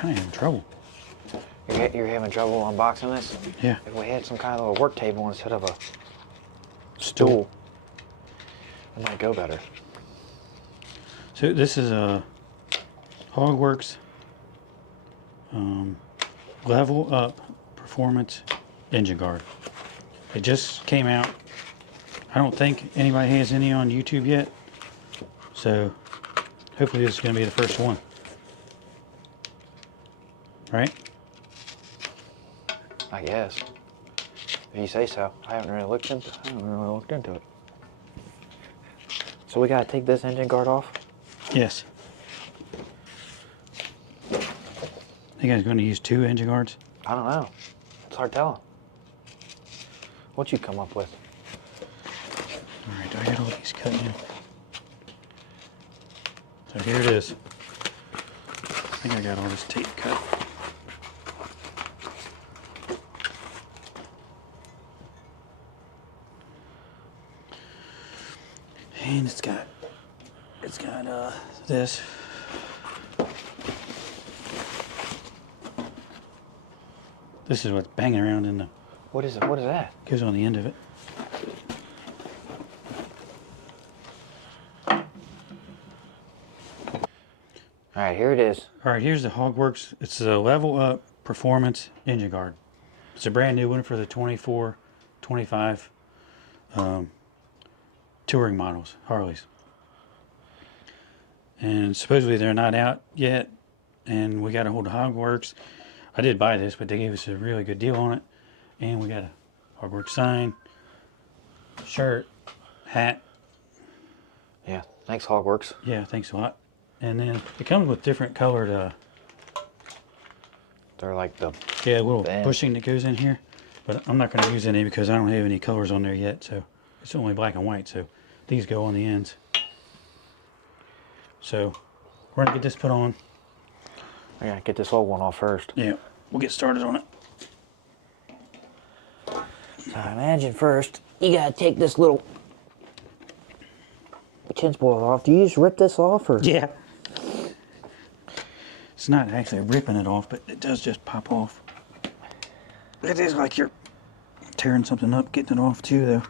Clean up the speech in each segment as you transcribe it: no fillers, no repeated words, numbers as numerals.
kind of having trouble. You're having trouble unboxing this? Yeah. If we had some kind of little work table instead of a stool, it might go better. So this is a Hogworkz level up performance engine guard. It just came out. I don't think anybody has any on YouTube yet, so hopefully this is going to be the first one. Right? I guess. If you say so. I haven't really looked into it. So we gotta take this engine guard off? Yes. You guys going to use 2 engine guards? I don't know. It's hard telling. What you come up with? Alright, I got all these cut in. So here it is. I think I got all this tape cut. And it's got this. This is what's banging around in the... What is it? What is that? Goes on the end of it. Alright, here it is. Alright, here's the Hogworkz. It's a level up performance engine guard. It's a brand new one for the 24, 25 touring models, Harleys. And supposedly they're not out yet, and we got a hold of Hogworkz. I did buy this, but they gave us a really good deal on it. And we got a Hogworkz sign, shirt, hat. Yeah, thanks Hogworkz. Yeah, thanks a lot. And then it comes with different colored They're like the little bushing that goes in here. But I'm not going to use any because I don't have any colors on there yet, so it's only black and white, so these go on the ends. So we're going to get this put on. I gotta get this old one off first. Yeah, we'll get started on it. So I imagine first, you gotta take this little chin spoil off. Do you just rip this off, or? Yeah. It's not actually ripping it off, but it does just pop off. It is like you're tearing something up, getting it off too, though.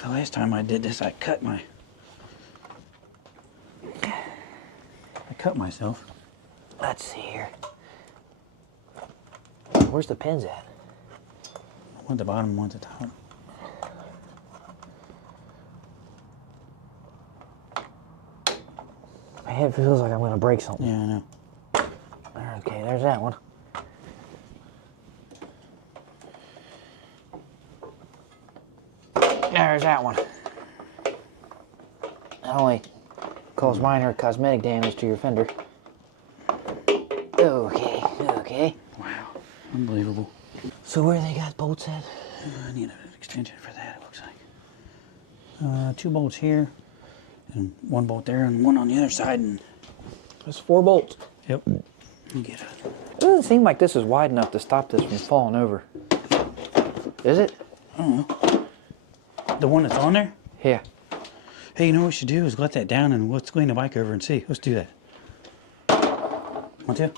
The last time I did this, I cut myself. Let's see here. Where's the pins at? One at the bottom, one at the top. My head feels like I'm gonna break something. Yeah, I know. Okay, there's that one. There's that one. That only cause minor cosmetic damage to your fender. Okay. Wow, unbelievable. So where they got bolts at? I need an extension for that, it looks like. 2 bolts here, and 1 bolt there, and 1 on the other side. And There's 4 bolts. yep. You get it. It doesn't seem like this is wide enough to stop this from falling over. Is it? I don't know. The one that's on there? Yeah. Hey, you know what we should do is let that down and let's clean the bike over and see. Let's do that. Want to?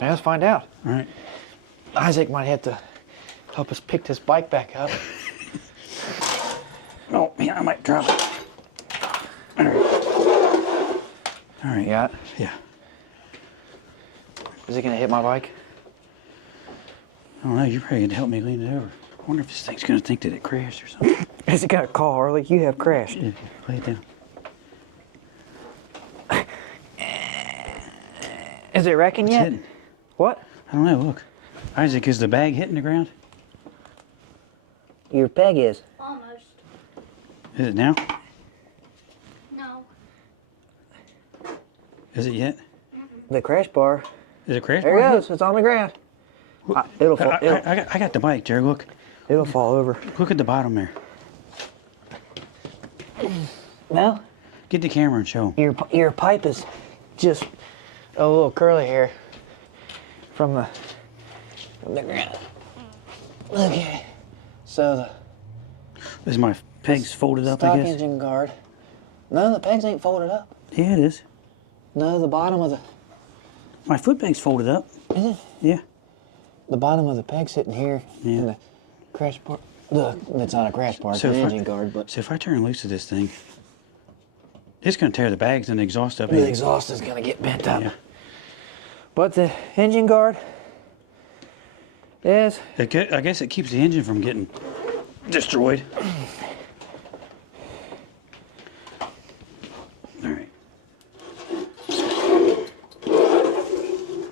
Yeah, let's find out. All right. Isaac might have to help us pick this bike back up. Oh, man, I might drop it. All right. All right. Yeah. Yeah. Is it gonna hit my bike? I don't know. You're probably going to help me lean it over. I wonder if this thing's going to think that it crashed or something. Has it got a call, Harley? You have crashed. Yeah, lay it down. Is it wrecking It's yet? hitting. What? I don't know. Look. Isaac, is the bag hitting the ground? Your peg is. Almost. Is it now? No. Is it yet? The crash bar. Is it crashed? There it goes. It's on the ground. It'll fall. I got the bike, Jared. Look. It'll fall over. Look at the bottom there. Well, Get the camera and show them. your pipe is just a little curly hair from the ground. Okay. So the Is my pegs folded up, stock I guess? engine guard. No, the pegs ain't folded up. Yeah, it is. No, the bottom of the... My foot peg's folded up. Is it? Yeah. The bottom of the peg's sitting here. Yeah. And the crash bar... It's not a crash bar, it's an engine guard, but... So if I turn loose of this thing, it's going to tear the bags and the exhaust up. The exhaust is going to get bent up. Yeah. But the engine guard is... I guess it keeps the engine from getting destroyed. All right.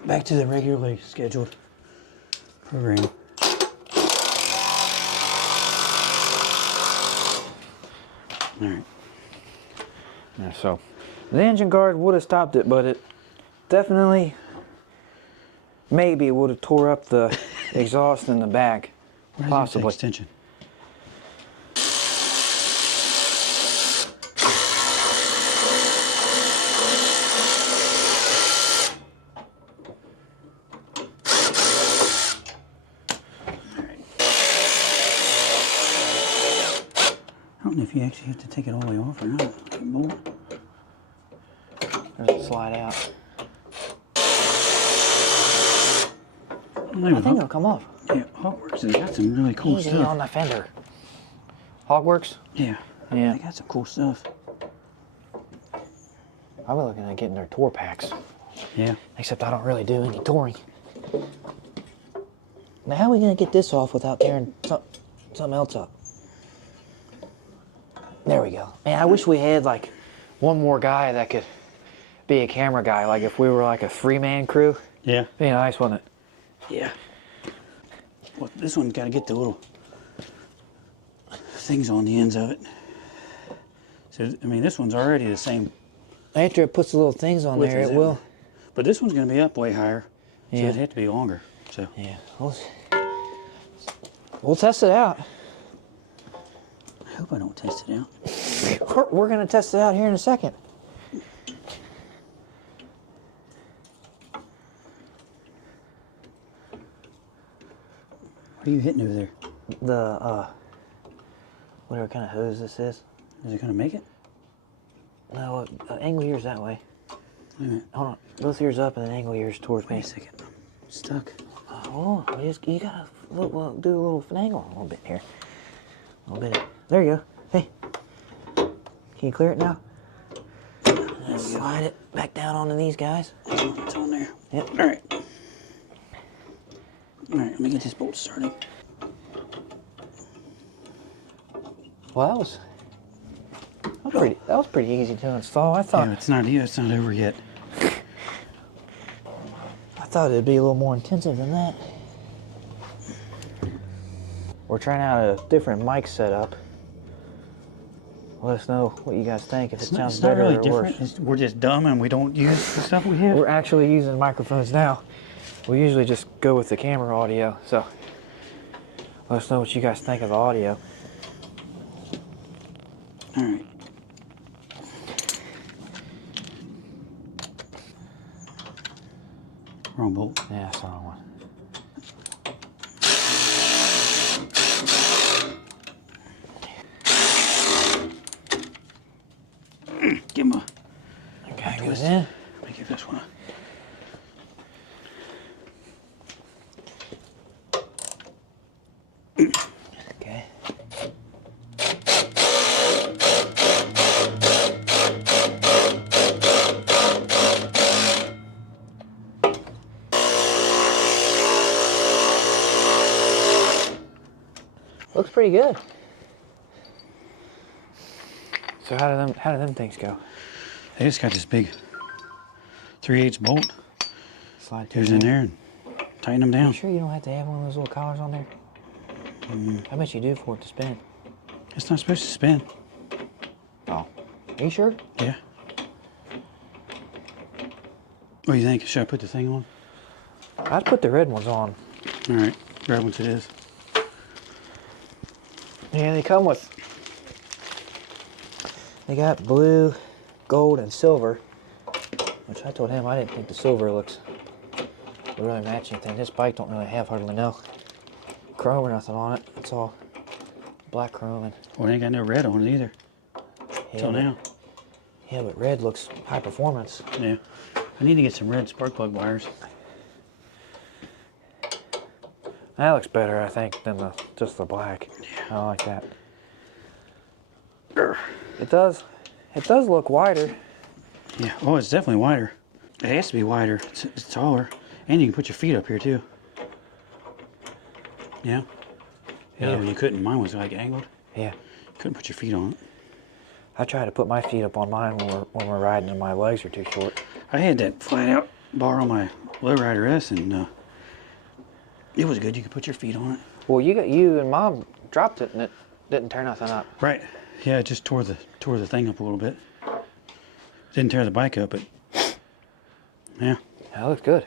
Back to the regularly scheduled program. All right. Yeah, so the engine guard would have stopped it, but it definitely, maybe would have tore up the exhaust in the back. Possibly. Extension. I don't know if you actually have to take it all the way off or not. There's a slide out. I think it'll come off. Yeah, Hogworkz has got some really cool Easy stuff. on the fender. Hogworkz? Yeah. Yeah. They got some cool stuff. I've been looking at getting their tour packs. Yeah. Except I don't really do any touring. Now how are we going to get this off without tearing something else up? There we go. Man, I wish we had like one more guy that could be a camera guy. Like if we were like a three-man crew. Yeah. Be nice, wouldn't it? Yeah. Well, this one's got to get the little things on the ends of it. So, I mean, this one's already the same. After it puts the little things on width there, as it that will. one. But this one's going to be up way higher. So Yeah. it'd have to be longer. So. Yeah. We'll test it out. I hope I don't test it out. We're going to test it out here in a second. What are you hitting over there? The, whatever kind of hose this is. Is it going to make it? No, angle yours that way. Wait a minute. Hold on. Both ears up and then angle yours towards Wait me. a second. I'm stuck. Oh, you gotta do a little finagle a little bit here. A little bit. There you go. Hey. Can you clear it now? Slide it back down onto these guys. It's on there. Yep. All right. All right, let me get this bolt started. Well, that was pretty easy to install. I thought Yeah, it's not over yet. it'd be a little more intensive than that. We're trying out a different mic setup. Let us know what you guys think, if it sounds It's not better really or different. worse. We're just dumb and we don't use the stuff we have. We're actually using microphones now. We usually just go with the camera audio, so let us know what you guys think of the audio. All right. Wrong bolt. Yeah, that's the wrong one. Give him a. Okay, goes twist. in. Let me give this one a. Okay. Looks pretty good. So how do them things go? They just got this big 3/8 bolt. Slide Goes in there and tighten them You down. sure you don't have to have one of those little collars on there? How much you do for it to spin? It's not supposed to spin. Oh. Are you sure? Yeah. What do you think? Should I put the thing on? I'd put the red ones on. All right. Red ones it is. Yeah, they come with... They got blue, gold, and silver. Which I told him I didn't think the silver would really match anything. This bike don't really have hardly no chrome or nothing on it. It's all black chrome and... Well, it ain't got no red on it either. Yeah, Till now. Yeah, but red looks high performance. Yeah. I need to get some red spark plug wires. That looks better, I think, than just the black. Yeah. I like that. It does look wider. Yeah. Oh, it's definitely wider. It has to be wider. It's taller. And you can put your feet up here too. Yeah. The other one you couldn't. Mine was like angled. Yeah. Couldn't put your feet on it. I try to put my feet up on mine when we're riding and my legs are too short. I had that flat out bar on my Lowrider S, and it was good. You could put your feet on it. Well, you and Mom dropped it and it didn't tear nothing up. Right. Yeah, it just tore the thing up a little bit. Didn't tear the bike up, but yeah. That looks good.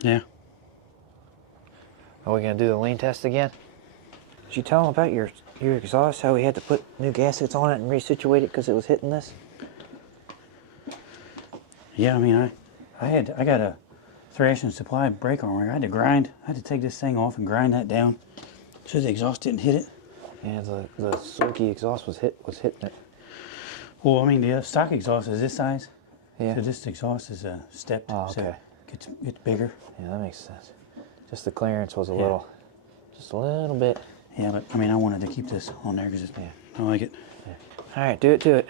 Yeah. Are we gonna do the lean test again? Did you tell him about your exhaust? How we had to put new gaskets on it and resituate it because it was hitting this? Yeah, I mean, I got a Thrash and Supply brake armor. I had to take this thing off and grind that down so the exhaust didn't hit it. Yeah, the silky exhaust was hitting it. Well, I mean, the stock exhaust is this size. Yeah. So this exhaust is stepped. Oh, okay. So it's bigger. Yeah, that makes sense. Just the clearance was just a little bit. Yeah, but I mean, I wanted to keep this on there because I like it. Yeah. All right, do it.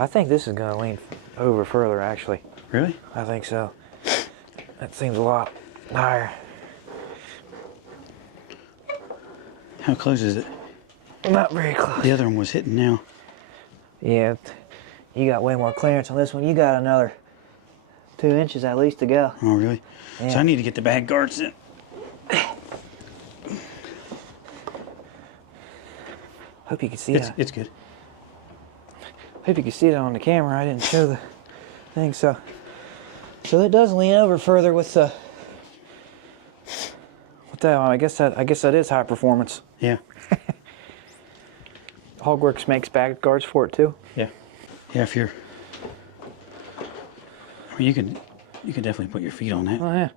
I think this is going to lean over further, actually. Really? I think so. That seems a lot higher. How close is it? Not very close. The other one was hitting now. Yeah, you got way more clearance on this one. You got another 2 inches at least to go. Oh, really? Yeah. So I need to get the bag guards in. Hope you can see it. It's good. Hope you can see it on the camera. I didn't show the thing, so it does lean over further with the. What the hell? I guess that is high performance. Yeah. Hogworkz makes bag guards for it too. Yeah. Yeah, if you're. I mean, you can definitely put your feet on that. Oh yeah.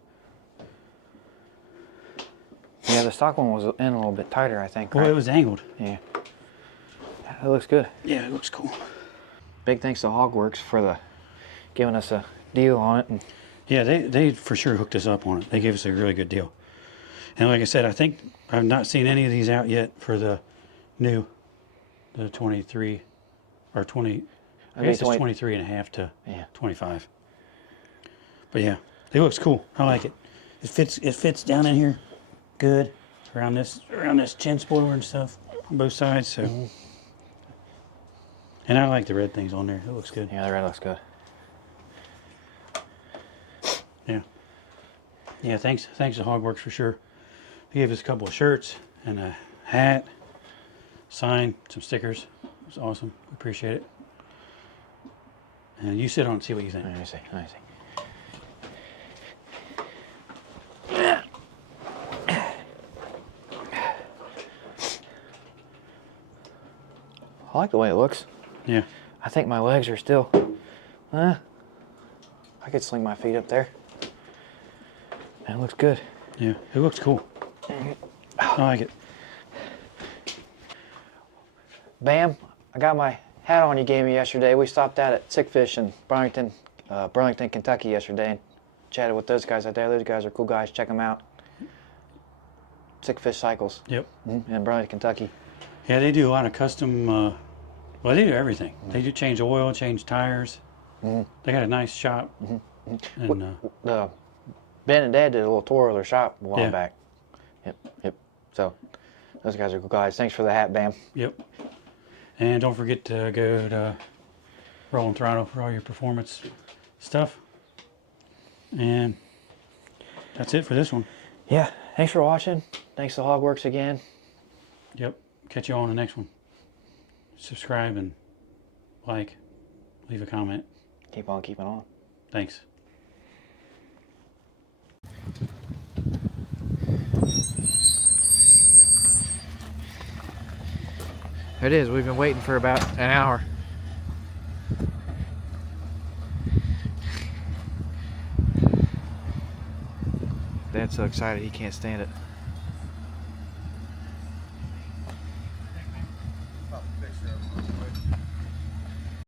Yeah, the stock one was in a little bit tighter, I think. Well, right? it was angled. Yeah. It looks good. Yeah, it looks cool. Big thanks to Hogworkz for giving us a deal on it. And yeah, they for sure hooked us up on it. They gave us a really good deal. And like I said, I think I've not seen any of these out yet for the 23 or 20. I guess it's 23 and a half to 25. But yeah, it looks cool. I like it. It fits down in here good around this chin spoiler and stuff on both sides. So. Mm-hmm. And I like the red things on there. It looks good. Yeah, the red looks good. Yeah. Yeah, thanks to Hogworkz for sure. They gave us a couple of shirts and a hat, sign, some stickers. It was awesome. Appreciate it. And you sit on it and see what you think. Let me see. I like the way it looks. Yeah. I think my legs are still, I could sling my feet up there. That looks good. Yeah, it looks cool. I like it. Bam, I got my hat on you gave me yesterday. We stopped out at Sick Fish in Burlington, Kentucky yesterday and chatted with those guys out there. Those guys are cool guys. Check them out. Sick Fish Cycles. Yep. In Burlington, Kentucky. Yeah, they do a lot of custom, well, they do everything. They do change oil, change tires. They got a nice shop. And, Ben and Dad did a little tour of their shop a while Yeah. back. Yep. So, those guys are cool guys. Thanks for the hat, Bam. Yep. And don't forget to go to Roll & Throttle for all your performance stuff. And that's it for this one. Yeah, thanks for watching. Thanks to Hogworkz again. Yep. Catch you all on the next one. Subscribe and like. Leave a comment. Keep on keeping on. Thanks. There it is. We've been waiting for about an hour. Dad's so excited he can't stand it.